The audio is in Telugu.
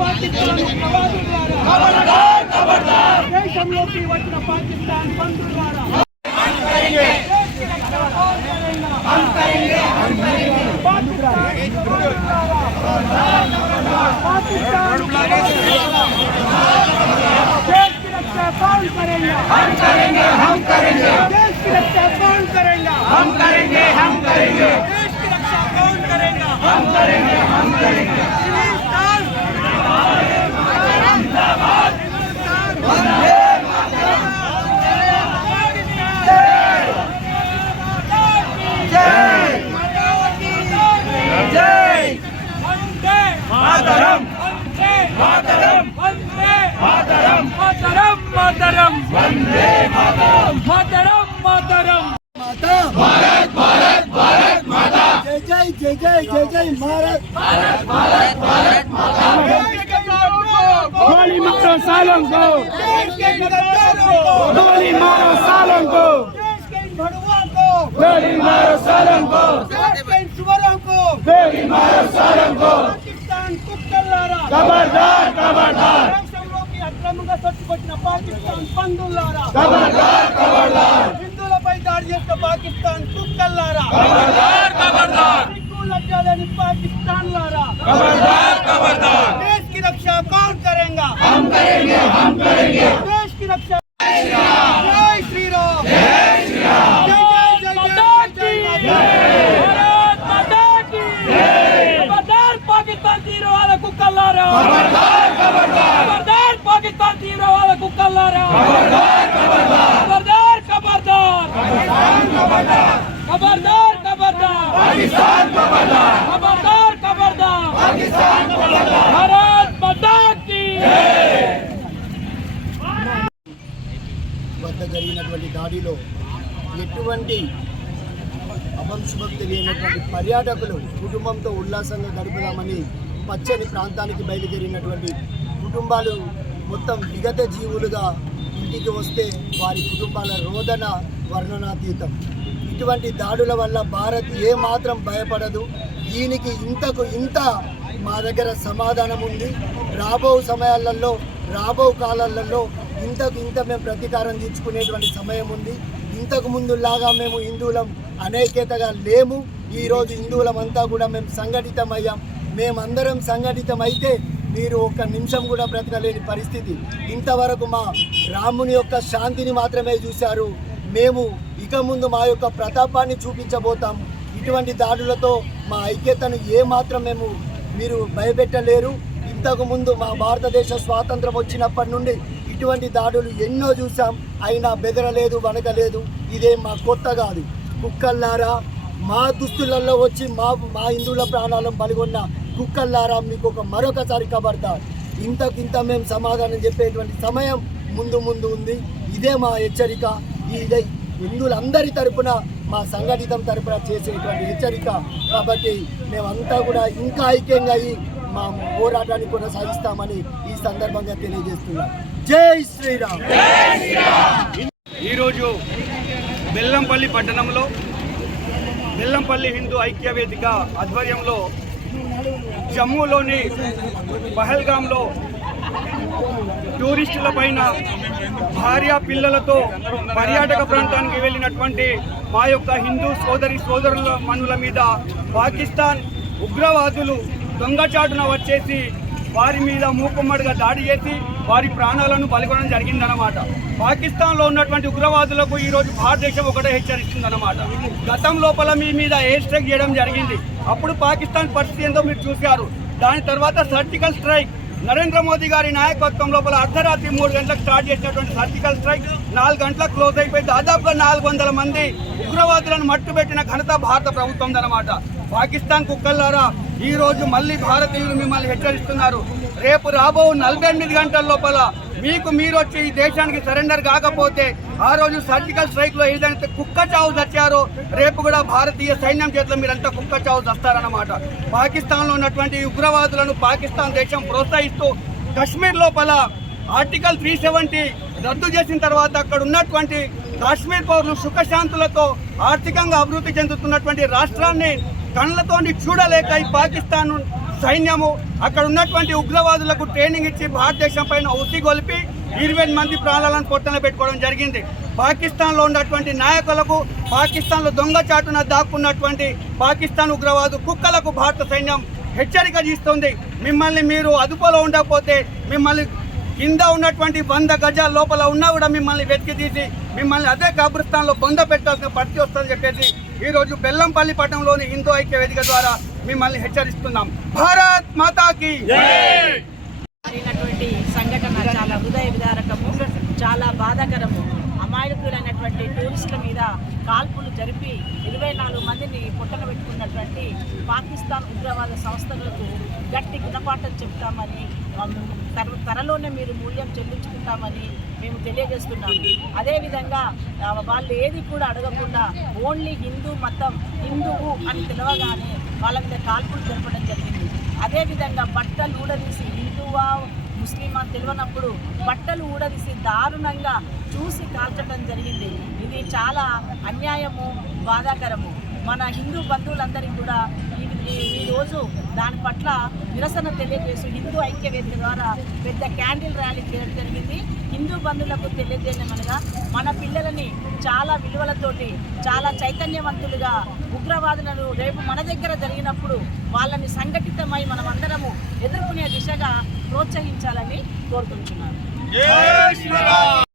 పాకిస్తాన్ దేశంలోకి వచ్చిన పాకిస్తాన్ బంధువులారా देश की रक्षा कौन करेगा? हम करेंगे, हम करेंगे। देश की रक्षा कौन करेगा? हम करेंगे, हम करेंगे। देश की रक्षा कौन करेगा? हम करेंगे, हम करेंगे। मातरम वंदे मातरम मातरम मातरम भारत भारत भारत माता जय जय जय जय जय जय भारत भारत भारत भारत माता गोली मारो सालों को गोली मारो सालों को गोली मारो सालों को गोली मारो सालों को पाकिस्तान कुत्तलारा खबरदार खबरदार అక్రమంగా చొచ్చుకొచ్చిన పాకిస్తాన్ బంధువులారా ఖబర్దార్ ఖబర్దార్ హిందువులపై దాడి చేసిన పాకిస్తాన్ కుక్కల్లారా ఖబర్దార్ ఖబర్దార్ సిక్కు లజ్జా లేని పాకిస్తాన్ లారా ఖబర్దార్ ఖబర్దార్ देश की रक्षा कौन करेगा? हम करेंगे, हम करेंगे। देश की रक्षा जय श्री राम जय श्री राम जय जय जय भारत माता की जय खबरदार पाकिस्तान तीव्रवाद कुక్కల్లారా खबरदार खबरदार पाकिस्तान तीव्रवाद कुక్కల్లారా खबरदार खबरदार खबरदार खबरदार खबरदार खबरदार पाकिस्तान खबरदार खबरदार खबरदार पाकिस्तान खबरदार भारत माता की जय వద్ద జరిగినటువంటి దాడిలో ఎటువంటి అవంశభక్తి లేనటువంటి పర్యాటకులు కుటుంబంతో ఉల్లాసంగా గడుపుదామని పచ్చని ప్రాంతానికి బయలుదేరినటువంటి కుటుంబాలు మొత్తం విగత జీవులుగా ఇంటికి వస్తే వారి కుటుంబాల రోదన వర్ణనాతీతం. ఇటువంటి దాడుల వల్ల భారత్ ఏమాత్రం భయపడదు. దీనికి ఇంతకు ఇంత మా దగ్గర సమాధానం ఉంది. రాబో సమయాలలో రాబో కాలాలలో ఇంతకు ఇంత మేము ప్రతీకారం తీర్చుకునేటువంటి సమయం ఉంది. ఇంతకు ముందులాగా మేము హిందువులం అనేకతగా లేము. ఈరోజు హిందువులమంతా కూడా మేము సంఘటితమయ్యాం. మేమందరం సంఘటితమైతే మీరు ఒక్క నిమిషం కూడా బ్రతకలేని పరిస్థితి. ఇంతవరకు మా రాముని యొక్క శాంతిని మాత్రమే చూశారు. మేము ఇక ముందు మా యొక్క ప్రతాపాన్ని చూపించబోతాం. ఇటువంటి దాడులతో మా ఐక్యతను ఏమాత్రం మీరు భయపెట్టలేరు. ఇంతకుముందు మా భారతదేశ స్వాతంత్రం వచ్చినప్పటి నుండి ఇటువంటి దాడులు ఎన్నో చూసాం. అయినా బెదరలేదు, వణకలేదు. ఇదే మా కొత్త కాదు. కుక్కల్లారా, మా దుస్తులలో వచ్చి మా హిందువుల ప్రాణాలను బలిగొన్న కుక్కల్లారా, మీకు మరొకసారి ఖబర్దార్. ఇంతకింత మేము సమాధానం చెప్పేటువంటి సమయం ముందు ముందు ఉంది. ఇదే మా హెచ్చరిక. ఇదే హిందువులందరి తరపున, మా సంఘటితం తరపున చేసేటువంటి హెచ్చరిక. కాబట్టి మేమంతా కూడా ఇంకా ఐక్యంగా అయ్యి మా పోరాటాన్ని కొనసాగిస్తామని ఈ సందర్భంగా తెలియజేస్తున్నాం. జై శ్రీరామ్. ఈరోజు బెల్లంపల్లి పట్టణంలో బెల్లంపల్లి హిందూ ఐక్య వేదిక ఆధ్వర్యంలో జమ్మూలోని పహల్గాంలో టూరిస్టుల పైన భార్య పిల్లలతో పర్యాటక ప్రాంతానికి వెళ్ళినటువంటి మా యొక్క హిందూ సోదరుల మనుల మీద పాకిస్తాన్ ఉగ్రవాదులు దొంగచాటున వచ్చేసి వారి మీద మూకుమ్మడిగా దాడి చేసి వారి ప్రాణాలను బలిగొనడం జరిగిందన్నమాట. పాకిస్తాన్లో ఉన్నటువంటి ఉగ్రవాదులకు ఈరోజు భారతదేశం ఒకటే హెచ్చరిస్తుందన్నమాట. గతం లోపల మీ మీద ఎయిర్ స్ట్రైక్ చేయడం జరిగింది. అప్పుడు పాకిస్తాన్ పరిస్థితి ఏందో మీరు చూశారు. దాని తర్వాత సర్జికల్ స్ట్రైక్ నరేంద్ర మోదీ గారి నాయకత్వం లోపల అర్ధరాత్రి 3 గంటలకు స్టార్ట్ చేసినటువంటి సర్జికల్ స్ట్రైక్ 4 గంటలకు క్లోజ్ అయిపోయి దాదాపుగా 400 మంది ఉగ్రవాదులను మట్టుబెట్టిన ఘనత భారత ప్రభుత్వం అన్నమాట. పాకిస్తాన్ కుక్కల్లారా, ఈ రోజు మళ్ళీ భారతీయులు మిమ్మల్ని హెచ్చరిస్తున్నారు. రేపు రాబో 48 గంటల లోపల మీరు వచ్చి ఈ దేశానికి సరెండర్ కాకపోతే ఆ రోజు సర్జికల్ స్ట్రైక్ లో ఏదైతే కుక్క చావు చచ్చారో రేపు కూడా భారతీయ సైన్యం చేతిలో మీరంతా కుక్క చావు చస్తారన్నమాట. పాకిస్తాన్ లో ఉన్నటువంటి ఉగ్రవాదులను పాకిస్తాన్ దేశం ప్రోత్సహిస్తూ కశ్మీర్ లోపల ఆర్టికల్ 370 రద్దు చేసిన తర్వాత అక్కడ ఉన్నటువంటి కాశ్మీర్ పౌరులు సుఖశాంతులతో ఆర్థికంగా అభివృద్ధి చెందుతున్నటువంటి రాష్ట్రాన్ని కళ్ళతోని చూడలేక ఈ పాకిస్తాన్ సైన్యము అక్కడ ఉన్నటువంటి ఉగ్రవాదులకు ట్రైనింగ్ ఇచ్చి భారతదేశం పైన ఉసిగొలిపి 20 మంది ప్రాణాలను పొట్టన పెట్టుకోవడం జరిగింది. పాకిస్తాన్లో ఉన్నటువంటి నాయకులకు, పాకిస్తాన్లో దొంగచాటున దాక్కున్నటువంటి పాకిస్తాన్ ఉగ్రవాదు కుక్కలకు భారత సైన్యం హెచ్చరిక చేస్తుంది. మిమ్మల్ని మీరు అదుపులో ఉండకపోతే మిమ్మల్ని కింద ఉన్నటువంటి 100 గజాల లోపల ఉన్నా కూడా మిమ్మల్ని వెతికి తీసి మిమ్మల్ని అదే కబ్రిస్తాన్లో బొంద పెట్టాల్సిన పరిస్థితి వస్తుందని చెప్పేసి ఈరోజు బెల్లంపల్లి పట్టణంలోని హిందూ ఐక్య వేదిక ద్వారా మిమ్మల్ని హెచ్చరిస్తున్నాం. భారత్ మాతాకి జరిగినటువంటి సంఘటన చాలా హృదయ విదారకము, చాలా బాధాకరము. అమాయకులైనటువంటి టూరిస్టుల మీద కాల్పులు జరిపి 24 మందిని పొట్టన పెట్టుకున్నటువంటి పాకిస్తాన్ ఉగ్రవాద సంస్థలకు గట్టి గుణపాఠం చెప్తామని, త్వరలోనే మీరు మూల్యం చెల్లించుకుంటామని మేము తెలియజేస్తున్నాము. అదేవిధంగా వాళ్ళు ఏది కూడా అడగకుండా ఓన్లీ హిందూ మతం, హిందువు అని తెలవగానే వాళ్ళ మీద కాల్పులు జరపడం జరిగింది. అదేవిధంగా బట్టలు ఊడదీసి హిందువా ముస్లిమా తెలియనప్పుడు బట్టలు ఊడదీసి దారుణంగా చూసి కాల్చడం జరిగింది. ఇది చాలా అన్యాయము, బాధాకరము. మన హిందూ బంధువులందరికీ కూడా ఈ రోజు దాని పట్ల నిరసన తెలియజేస్తూ హిందూ ఐక్య వేదిక ద్వారా పెద్ద క్యాండిల్ ర్యాలీ చేయడం జరిగింది. హిందూ బంధువులకు తెలియజేయమనగా మన పిల్లలని చాలా విలువలతోటి, చాలా చైతన్యవంతులుగా ఉగ్రవాదులను రేపు మన దగ్గర జరిగినప్పుడు వాళ్ళని సంఘటితమై మనమందరము ఎదుర్కొనే దిశగా ప్రోత్సహించాలని కోరుకుంటున్నాను.